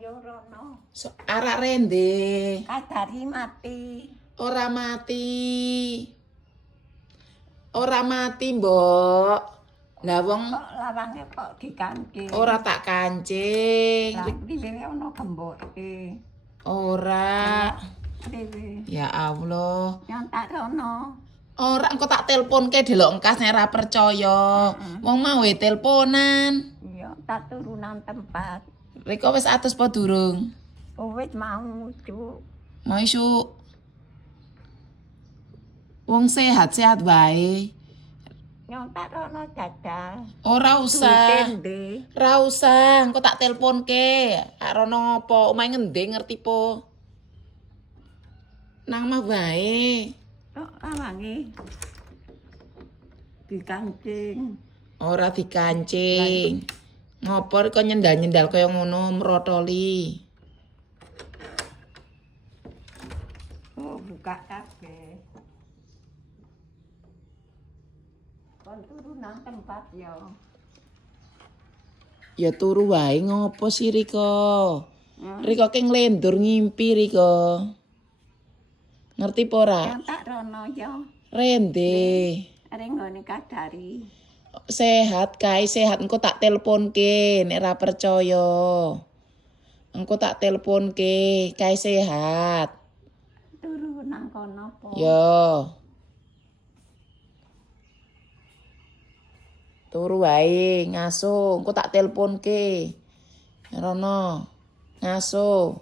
yo rono. Arak rende. Kadari mati. Ora mati. Ora mati, Mbok. Lah wong Kok lawange kok dikancing. ora tak kancing. Lah dhewe ono gemboke. Ora. Dhewe. Ya Allah. Nyontak rono. Ora engko tak telponke delok engkas nek ora percaya. Wong mau teleponan. Iya, tak turunan tempat. Riko wis atus apa durung? Wis mau Cuk. Mau isu. Wong sehat-sehat wae. Nyontak rono jajal. Ora usah. Tende. Ora usah, engko tak telponke. Ak rono apa? Omahe ngendi ngerti po? Nang mah wae. Kok lawange dikancing. Ora dikancing. Ngopo kok nyendal-nyendal kaya ngono mrotoli. Oh, buka kabeh. Kon turunan tempat yo. Ya turu wae ngopo sih Riko? Riko ki nglendur ngimpi Riko. Ngerti apa ora? Nyontak rono yo. Rende. Areng ngene kadari. Sehat kae, sehat engko tak teleponke nek ora percaya. Engko tak teleponke, kae sehat. Turu nang kono po. Yo. Turu wae, ngaso, engko tak teleponke. Rono. Ngaso.